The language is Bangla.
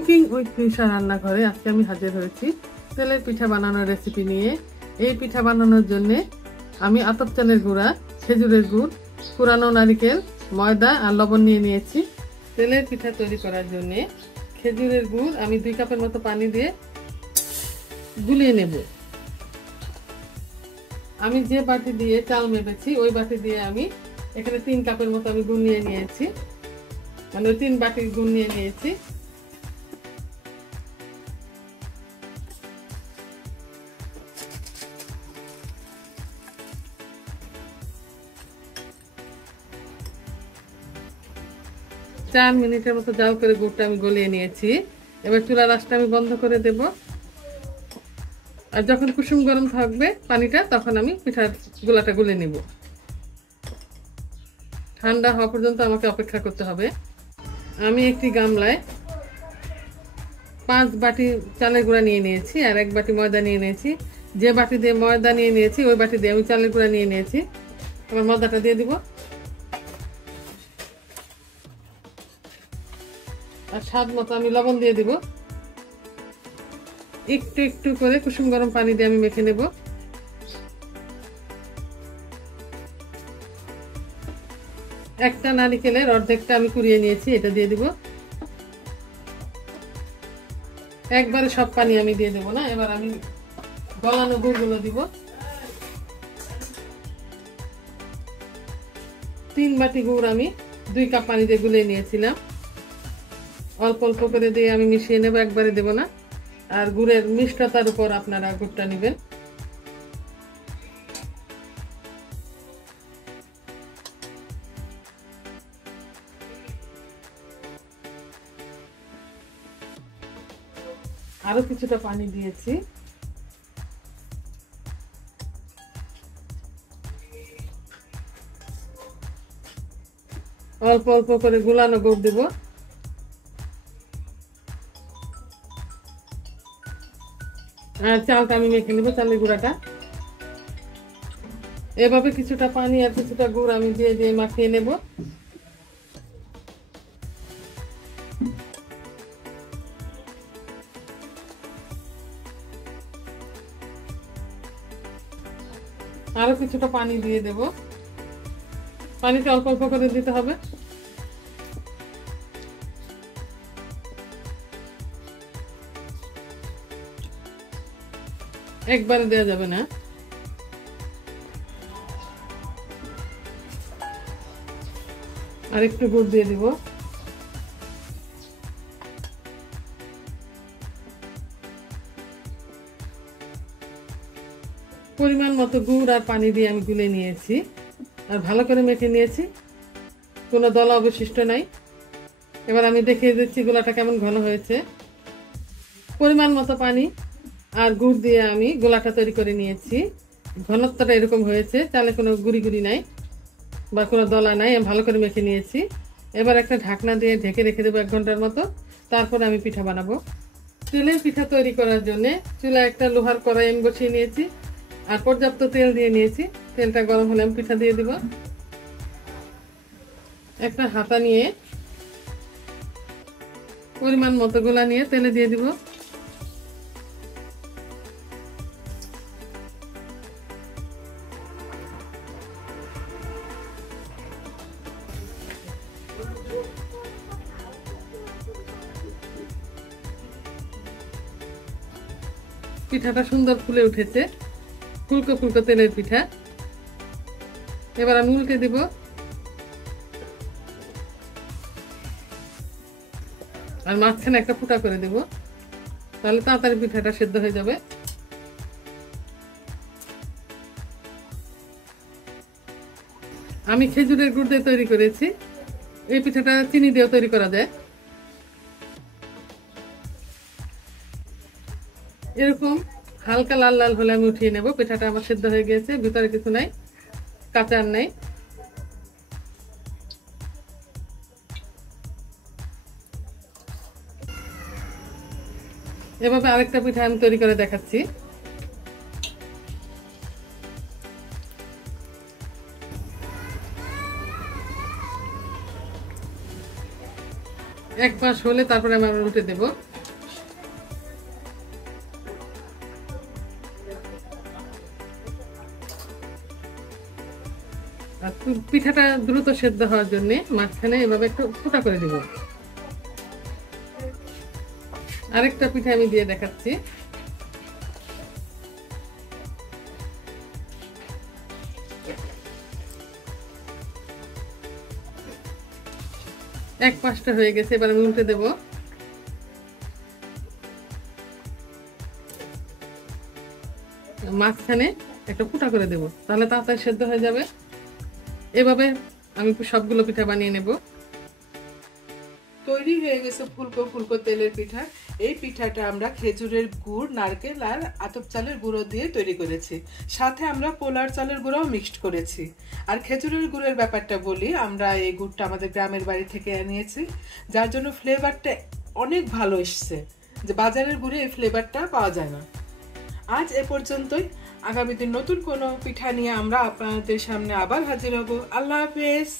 কুকিং উইথ তৃষা রান্নাঘরে আজকে আমি হাজির হয়েছি তেলের পিঠা বানানোর রেসিপি নিয়ে। এই পিঠা বানানোর জন্য আমি আতপ চালের গুঁড়া, খেজুরের গুড়, কুড়ানো নারিকেল, ময়দা আর লবণ নিয়ে নিয়েছি। তেলের পিঠা তৈরি করার জন্য খেজুরের গুড় আমি 2 কাপের মতো পানি দিয়ে গুলিয়ে নেব। আমি যে বাটি দিয়ে চাল মেপেছি ওই বাটি দিয়ে আমি এখানে 3 কাপের মতো আমি গুড় নিয়ে নিয়েছি, মানে 3 বাটি গুড় নিয়ে নিয়েছি। চার মিনিটের মতো জাল করে গুড়টা আমি গলিয়ে নিয়েছি। এবার চুলার আঁচটা আমি বন্ধ করে দেব। আর যখন কুসুম গরম থাকবে পানিটা, তখন আমি পিঠার গোলাটা গুলে নিব। ঠান্ডা হওয়া পর্যন্ত আমাকে অপেক্ষা করতে হবে। আমি একটি গামলায় 5 বাটি চালের গুঁড়া নিয়ে নিয়েছি আর 1 বাটি ময়দা নিয়ে নিয়েছি। যে বাটি দিয়ে ময়দা নিয়ে নিয়েছি ওই বাটি দিয়ে আমি চালের গুঁড়া নিয়ে নিয়েছি। এবার ময়দাটা দিয়ে দিব আর স্বাদ মতো আমি লবণ দিয়ে দিব। একটু একটু করে কুসুম গরম পানি দিয়ে আমি মেখে নেব। একটা নারিকেলের অর্ধেকটা আমি কুড়িয়ে নিয়েছি, এটা দিয়ে দিব। একবারে সব পানি আমি দিয়ে দেব না, এবার আমি গলানো গুড়গুলো দিব। 3 বাটি গুড় আমি 2 কাপ পানি দিয়ে গুলিয়ে নিয়েছিলাম। অল্প অল্প করে দিয়ে আমি মিশিয়ে নেব, একবারে দেব না। আর গুড়ের মিষ্টতার উপর আপনারা গুড়টা নেবেন। আরো কিছুটা পানি দিয়েছি। অল্প অল্প করে গুলানো গুড় দিব। আর চালটা আমি মেখে নেব, চালের গুঁড়াটা। এভাবে কিছুটা পানি আর কিছুটা গুড় আমি দিয়ে দিয়ে মাখিয়ে নেব। আরো কিছুটা পানি দিয়ে দেব। পানিটা অল্প অল্প করে দিতে হবে। একবারে দেওয়া যাবে না। আর একটু গুড় দিয়ে দিব। পরিমাণ মতো গুড় আর পানি দিয়ে আমি গুলে নিয়েছি আর ভালো করে মেখে নিয়েছি, কোনো দলা অবশিষ্ট নাই। এবার আমি দেখিয়ে দিচ্ছি গোলাটা কেমন ঘন হয়েছে। পরিমাণ মতো পানি আর গুড় দিয়ে আমি গোলাটা তৈরি করে নিয়েছি। ঘনত্বটা এরকম হয়েছে, চালে কোনো গুড়ি গুড়ি নাই বা কোনো দলা নাই। আমি ভালো করে মেখে নিয়েছি। এবার একটা ঢাকনা দিয়ে ঢেকে রেখে দেবো 1 ঘন্টার মতো। তারপর আমি পিঠা বানাবো। তেলের পিঠা তৈরি করার জন্য চুলায় একটা লোহার কড়াই আমি বসিয়ে নিয়েছি আর পর্যাপ্ত তেল দিয়ে নিয়েছি। তেলটা গরম হলে আমি পিঠা দিয়ে দিব। একটা হাতা নিয়ে পরিমাণ মতো গোলা নিয়ে তেলে দিয়ে দিব। পিঠাটা সুন্দর ফুলে উঠেছে, ফুলকো ফুলকো তেলের পিঠা। এবার আমি উল্টে দিব। আর মাঝখানে একটা ফুটা করে দেব, তাহলে তাড়াতাড়ি পিঠাটা সেদ্ধ হয়ে যাবে। আমি খেজুরের গুড় দিয়ে তৈরি করেছি। এই পিঠাটা চিনি দিয়েও তৈরি করা যায়। এরকম হালকা লাল লাল হলে আমি উঠিয়ে নেব। পিঠাটা আমার সেদ্ধ হয়ে গেছে, ভিতরে কিছু নাই, কাঁচা আর নাই। এভাবে আরেকটা পিঠা আমি তৈরি করে দেখাচ্ছি। এক পাশ হলে তারপরে আমি উল্টে দেব। আর পিঠাটা দ্রুত সেদ্ধ হওয়ার জন্য মাঝখানে এভাবে একটু ফুটা করে দিব। আরেকটা পিঠা আমি দিয়ে দেখাচ্ছি। এক পাশটা হয়ে গেছে, এবার আমি উল্টে দেব। মাঝখানে একটা ফুটা করে দেব, তাহলে তাড়াতাড়ি সেদ্ধ হয়ে যাবে। এভাবে আমি সবগুলো পিঠা বানিয়ে নেব। তৈরি হয়ে গেছে ফুলকো ফুলকো তেলের পিঠা। এই পিঠাটা আমরা খেজুরের গুড়, নারকেল আর আতপ চালের গুঁড়ো দিয়ে তৈরি করেছি। সাথে আমরা পোলার চালের গুঁড়োও মিক্সড করেছি। আর খেজুরের গুড়ের ব্যাপারটা বলি, আমরা এই গুড়টা আমাদের গ্রামের বাড়ি থেকে আনিয়েছি, যার জন্য ফ্লেভারটা অনেক ভালো এসছে, যে বাজারের গুড়ে এই ফ্লেভারটা পাওয়া যায় না। আজ এ পর্যন্তই। আগামী দিন নতুন কোনো পিঠা নিয়ে আমরা আপনাদের সামনে আবার হাজির হব। আল্লাহ হাফেজ।